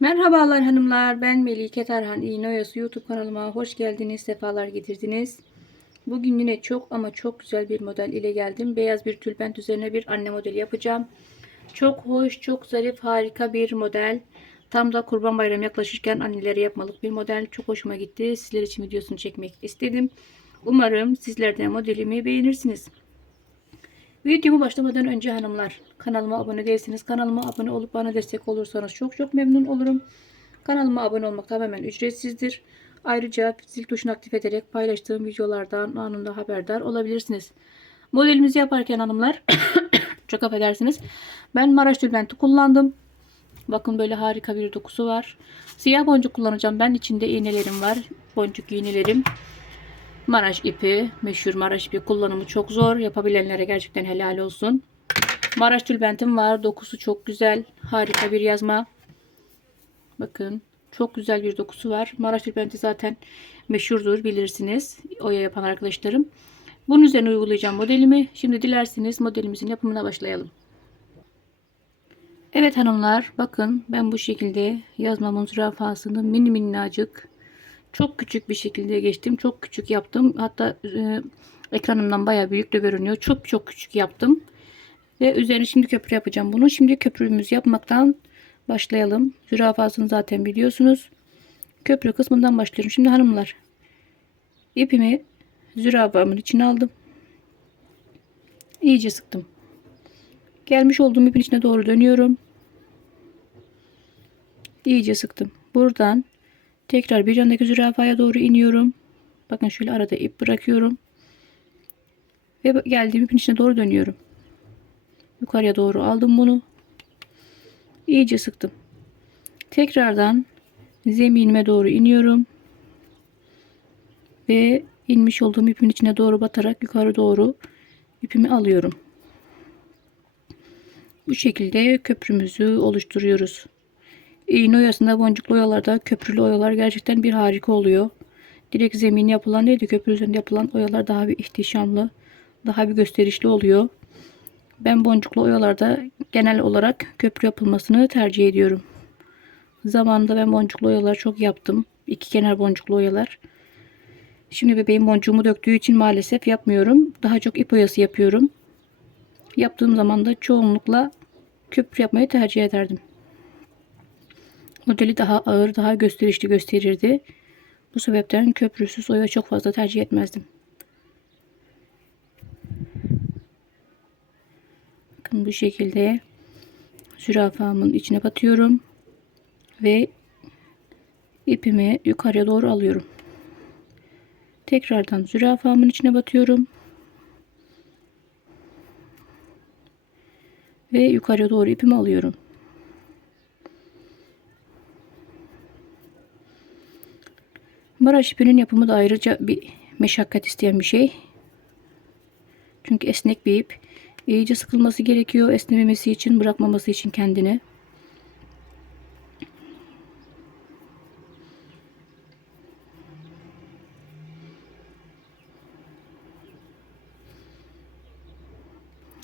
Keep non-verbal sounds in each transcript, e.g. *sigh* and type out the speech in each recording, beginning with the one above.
Merhabalar hanımlar. Ben Melike Tarhan İğneoyası YouTube kanalıma hoş geldiniz. Sefalar getirdiniz. Bugün yine çok ama çok güzel bir model ile geldim. Beyaz bir tülbent üzerine bir anne modeli yapacağım. Çok hoş, çok zarif, harika bir model. Tam da kurban bayramı yaklaşırken annelere yapmalık bir model. Çok hoşuma gitti. Sizler için videosunu çekmek istedim. Umarım sizler de modelimi beğenirsiniz. Videomu başlamadan önce hanımlar kanalıma abone değilseniz kanalıma abone olup bana destek olursanız çok çok memnun olurum. Kanalıma abone olmak tamamen ücretsizdir. Ayrıca zil tuşunu aktif ederek paylaştığım videolardan anında haberdar olabilirsiniz. Modelimizi yaparken hanımlar *coughs* çok affedersiniz. Ben Maraş tülbenti kullandım. Bakın böyle harika bir dokusu var. Siyah boncuk kullanacağım. Ben içinde iğnelerim var. Boncuk iğnelerim. Maraş ipi, meşhur Maraş ipi kullanımı çok zor. Yapabilenlere gerçekten helal olsun. Maraş tülbentim var. Dokusu çok güzel. Harika bir yazma. Bakın. Çok güzel bir dokusu var. Maraş tülbenti zaten meşhurdur bilirsiniz. Oya yapan arkadaşlarım. Bunun üzerine uygulayacağım modelimi. Şimdi dilerseniz modelimizin yapımına başlayalım. Evet hanımlar bakın ben bu şekilde yazmamın zürafasını mini minnacık çok küçük bir şekilde geçtim. Çok küçük yaptım. Hatta e, ekranımdan baya büyük de görünüyor. Çok çok küçük yaptım. Ve üzerine şimdi köprü yapacağım bunu. Şimdi köprümüzü yapmaktan başlayalım. Zürafasını zaten biliyorsunuz. Köprü kısmından başlıyorum. Şimdi hanımlar ipimi zürafamın içine aldım. İyice sıktım. Gelmiş olduğum ipin içine doğru dönüyorum. İyice sıktım. Buradan tekrar bir yandaki zürafaya doğru iniyorum. Bakın şöyle arada ip bırakıyorum. Ve geldiğim ipin içine doğru dönüyorum. Yukarıya doğru aldım bunu. İyice sıktım. Tekrardan zeminime doğru iniyorum. Ve inmiş olduğum ipin içine doğru batarak yukarı doğru ipimi alıyorum. Bu şekilde köprümüzü oluşturuyoruz. İğne oyasında boncuklu oyalarda köprülü oyalar gerçekten bir harika oluyor. Direkt zemin yapılan değil de köprü üzerinde yapılan oyalar daha bir ihtişamlı, daha bir gösterişli oluyor. Ben boncuklu oyalarda genel olarak köprü yapılmasını tercih ediyorum. Zamanında ben boncuklu oyalar çok yaptım. İki kenar boncuklu oyalar. Şimdi bebeğim boncuğumu döktüğü için maalesef yapmıyorum. Daha çok ip oyası yapıyorum. Yaptığım zaman da çoğunlukla köprü yapmayı tercih ederdim. Modeli daha ağır, daha gösterişli gösterirdi. Bu sebepten köprüsüz oya çok fazla tercih etmezdim. Bakın bu şekilde zürafamın içine batıyorum ve ipimi yukarıya doğru alıyorum. Tekrardan zürafamın içine batıyorum. Ve yukarıya doğru ipimi alıyorum. Maraş ipinin yapımı da ayrıca bir meşakkat isteyen bir şey. Çünkü esnek bir ip. İyice sıkılması gerekiyor esnememesi için, bırakmaması için kendini.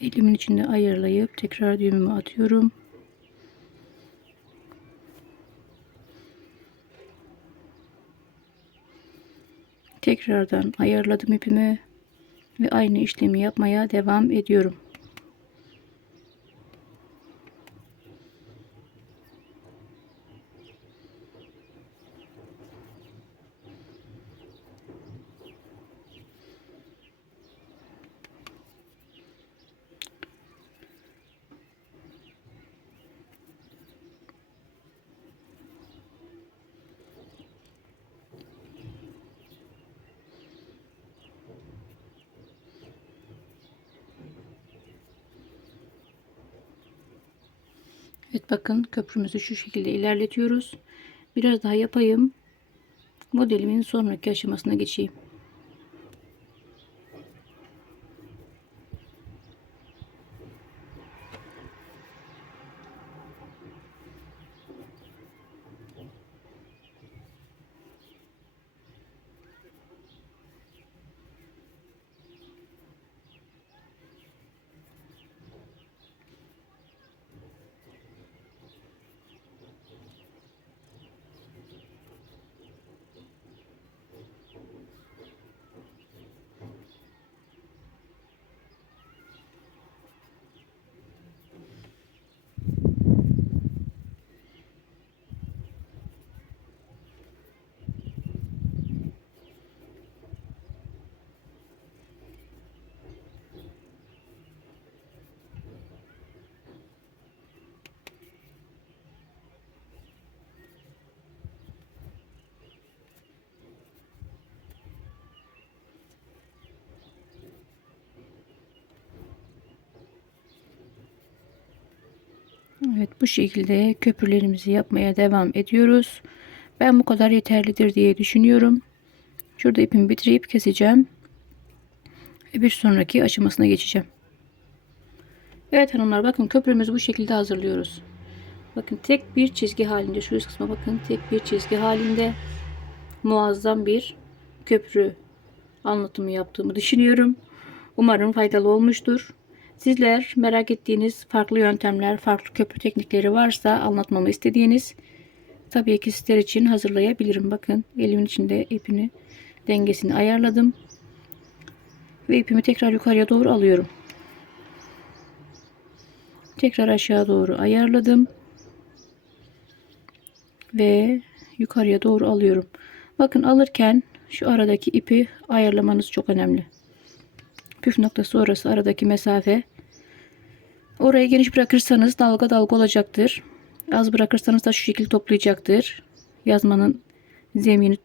Elimin içinde ayarlayıp tekrar düğümümü atıyorum. Tekrardan ayarladım ipimi ve aynı işlemi yapmaya devam ediyorum. Evet bakın köprümüzü şu şekilde ilerletiyoruz. Biraz daha yapayım. Modelimin sonraki aşamasına geçeyim. Evet bu şekilde köprülerimizi yapmaya devam ediyoruz. Ben bu kadar yeterlidir diye düşünüyorum. Şurada ipimi bitirip keseceğim. Ve bir sonraki aşamasına geçeceğim. Evet hanımlar bakın köprümüzü bu şekilde hazırlıyoruz. Bakın tek bir çizgi halinde şu üst kısma bakın tek bir çizgi halinde muazzam bir köprü anlatımı yaptığımı düşünüyorum. Umarım faydalı olmuştur. Sizler merak ettiğiniz farklı yöntemler, farklı köprü teknikleri varsa anlatmamı istediğiniz tabii ki sizler için hazırlayabilirim. Bakın elimin içinde ipini dengesini ayarladım. Ve ipimi tekrar yukarıya doğru alıyorum. Tekrar aşağı doğru ayarladım. Ve yukarıya doğru alıyorum. Bakın alırken şu aradaki ipi ayarlamanız çok önemli. Püf noktası orası aradaki mesafe. Orayı geniş bırakırsanız dalga dalga olacaktır. Az bırakırsanız da şu şekilde toplayacaktır. Yazmanın zemini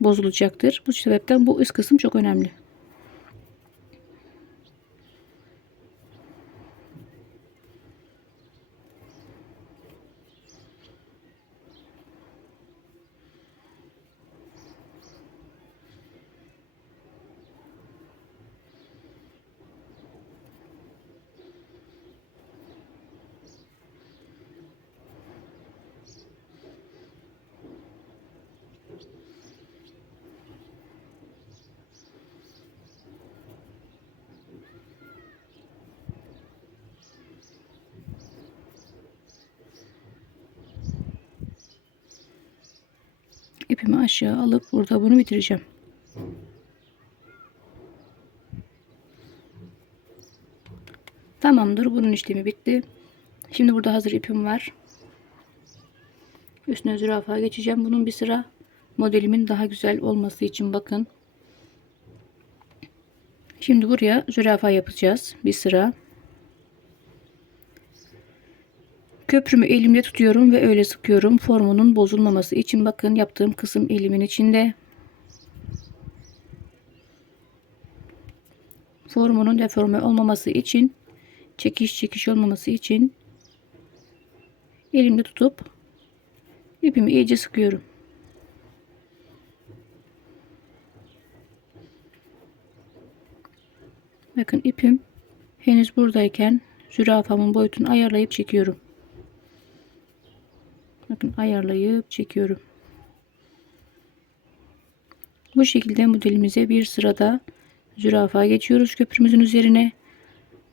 bozulacaktır. Bu sebepten bu üst kısım çok önemli. İpimi aşağı alıp burada bunu bitireceğim. Tamamdır. Bunun işlemi bitti. Şimdi burada hazır ipim var. Üstüne zürafa geçeceğim. Bunun bir sıra modelimin daha güzel olması için bakın. Şimdi buraya zürafa yapacağız. Bir sıra. Köprümü elimde tutuyorum ve öyle sıkıyorum. Formunun bozulmaması için bakın yaptığım kısım elimin içinde. Formunun deforme olmaması için çekiş çekiş olmaması için elimde tutup ipimi iyice sıkıyorum. Bakın ipim henüz buradayken zürafamın boyutunu ayarlayıp çekiyorum. Bakın ayarlayıp çekiyorum. Bu şekilde modelimize bir sırada zürafa geçiyoruz köprümüzün üzerine.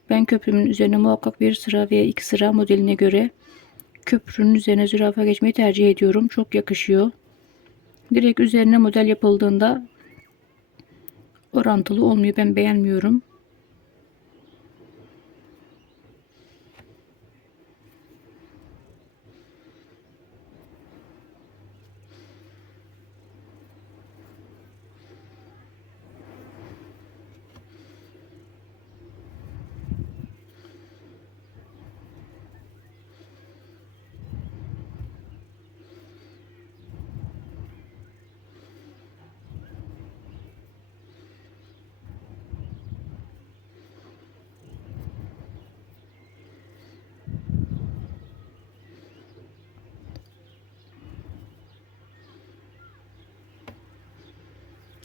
Ben köprümün üzerine muhakkak bir sıra veya iki sıra modeline göre köprünün üzerine zürafa geçmeyi tercih ediyorum. Çok yakışıyor. Direkt üzerine model yapıldığında orantılı olmuyor. Ben beğenmiyorum.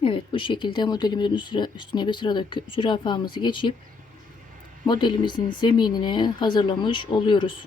Evet bu şekilde modelimizin üstüne, bir sırada zürafamızı geçip modelimizin zeminini hazırlamış oluyoruz.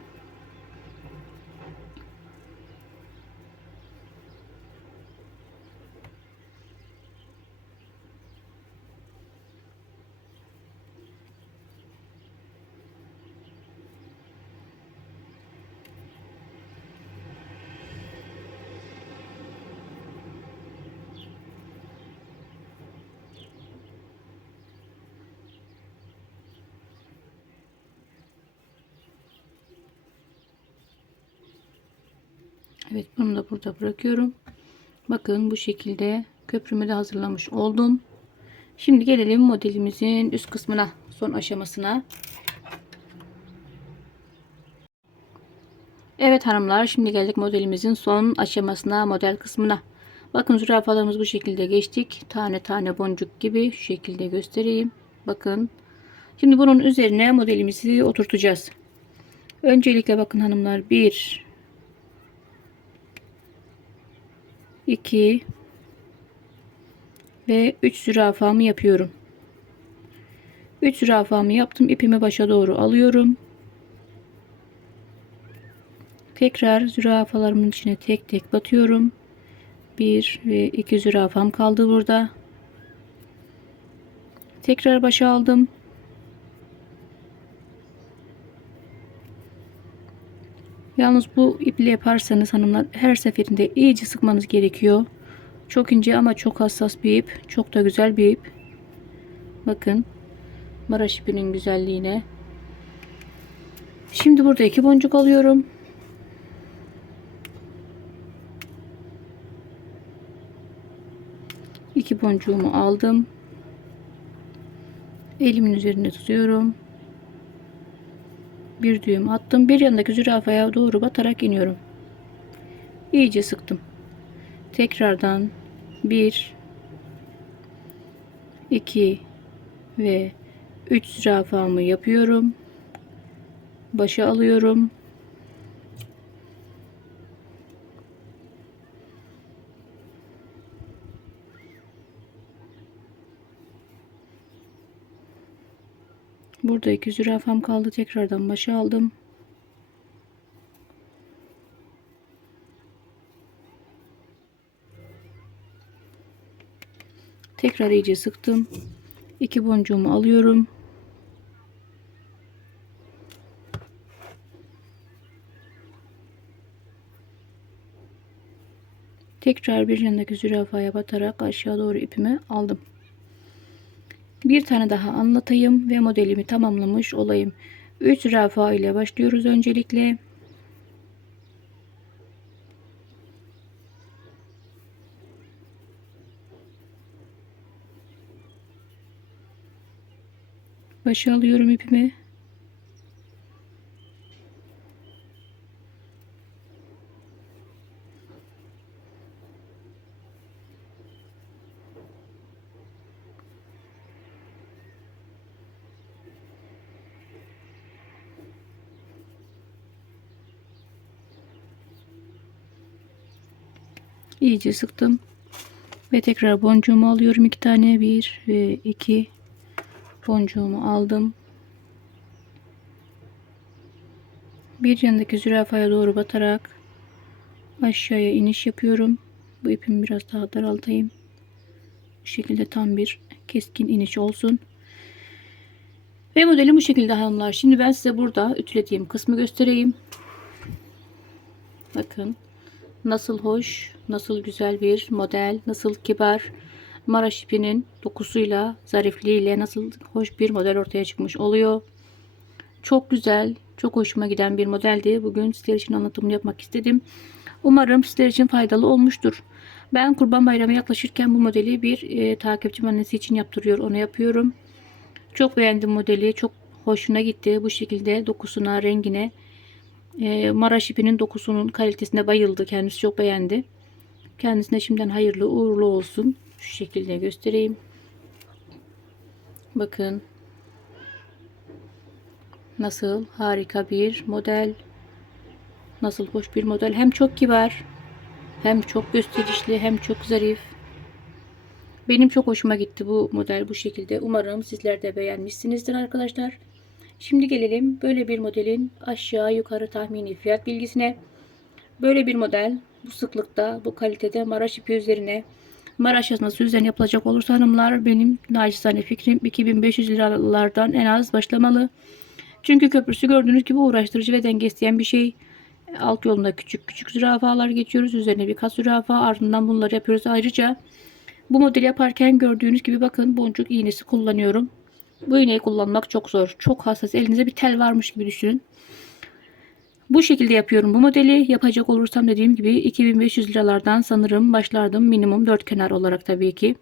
Evet bunu da burada bırakıyorum. Bakın bu şekilde köprümü de hazırlamış oldum. Şimdi gelelim modelimizin üst kısmına son aşamasına. Evet hanımlar şimdi geldik modelimizin son aşamasına model kısmına. Bakın zürafalarımız bu şekilde geçtik. Tane tane boncuk gibi şu şekilde göstereyim. Bakın. Şimdi bunun üzerine modelimizi oturtacağız. Öncelikle bakın hanımlar 1 2 ve 3 zürafamı yapıyorum. 3 zürafamı yaptım. ipimi başa doğru alıyorum. Tekrar zürafalarımın içine tek tek batıyorum. 1 ve 2 zürafam kaldı burada. Tekrar başa aldım. Yalnız bu iple yaparsanız hanımlar her seferinde iyice sıkmanız gerekiyor. Çok ince ama çok hassas bir ip. Çok da güzel bir ip. Bakın. Maraş ipinin güzelliğine. Şimdi burada iki boncuk alıyorum. İki boncuğumu aldım. Elimin üzerinde tutuyorum. Bir düğüm attım. Bir yanındaki zürafaya doğru batarak iniyorum. İyice sıktım. Tekrardan 1 2 ve 3 zürafamı yapıyorum. Başa alıyorum. Burada iki zürafam kaldı. Tekrardan başa aldım. Tekrar iyice sıktım. İki boncuğumu alıyorum. Tekrar bir yanındaki zürafaya batarak aşağı doğru ipimi aldım. Bir tane daha anlatayım ve modelimi tamamlamış olayım. 3 zürafa ile başlıyoruz öncelikle. Başa alıyorum ipimi. İyice sıktım. Ve tekrar boncuğumu alıyorum iki tane. Bir ve iki. Boncuğumu aldım. Bir yanındaki zürafaya doğru batarak aşağıya iniş yapıyorum. Bu ipimi biraz daha daraltayım. Bu şekilde tam bir keskin iniş olsun. Ve modelim bu şekilde hanımlar. Şimdi ben size burada ütülediğim kısmı göstereyim. Bakın nasıl hoş, nasıl güzel bir model, nasıl kibar Maraş ipinin dokusuyla, zarifliğiyle nasıl hoş bir model ortaya çıkmış oluyor. Çok güzel, çok hoşuma giden bir modeldi. Bugün sizler için anlatımını yapmak istedim. Umarım sizler için faydalı olmuştur. Ben Kurban Bayramı yaklaşırken bu modeli bir e, takipçim annesi için yaptırıyor. Onu yapıyorum. Çok beğendim modeli. Çok hoşuna gitti. Bu şekilde dokusuna, rengine, e, Maraş ipinin dokusunun kalitesine bayıldı. Kendisi çok beğendi. Kendisine şimdiden hayırlı uğurlu olsun. Şu şekilde göstereyim. Bakın. Nasıl harika bir model. Nasıl hoş bir model. Hem çok kibar. Hem çok gösterişli. Hem çok zarif. Benim çok hoşuma gitti bu model bu şekilde. Umarım sizler de beğenmişsinizdir arkadaşlar. Şimdi gelelim böyle bir modelin aşağı yukarı tahmini fiyat bilgisine. Böyle bir model bu sıklıkta bu kalitede Maraş ipi üzerine Maraş yazması üzerine yapılacak olursa hanımlar benim naçizane fikrim 2500 liralardan en az başlamalı. Çünkü köprüsü gördüğünüz gibi uğraştırıcı ve denge isteyen bir şey. Alt yolunda küçük küçük zürafalar geçiyoruz. Üzerine birkaç zürafa ardından bunları yapıyoruz. Ayrıca bu modeli yaparken gördüğünüz gibi bakın boncuk iğnesi kullanıyorum. Bu iğneyi kullanmak çok zor. Çok hassas. Elinizde bir tel varmış gibi düşünün. Bu şekilde yapıyorum bu modeli. Yapacak olursam dediğim gibi 2500 liralardan sanırım başlardım. Minimum 4 kenar olarak tabii ki.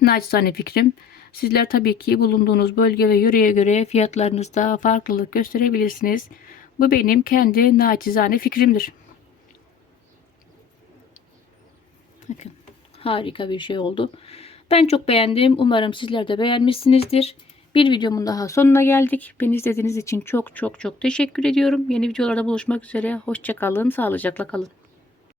Naçizane fikrim. Sizler tabii ki bulunduğunuz bölge ve yöreye göre fiyatlarınızda farklılık gösterebilirsiniz. Bu benim kendi naçizane fikrimdir. Bakın harika bir şey oldu. Ben çok beğendim. Umarım sizler de beğenmişsinizdir. Bir videomun daha sonuna geldik. Beni izlediğiniz için çok çok çok teşekkür ediyorum. Yeni videolarda buluşmak üzere. Hoşçakalın. Sağlıcakla kalın.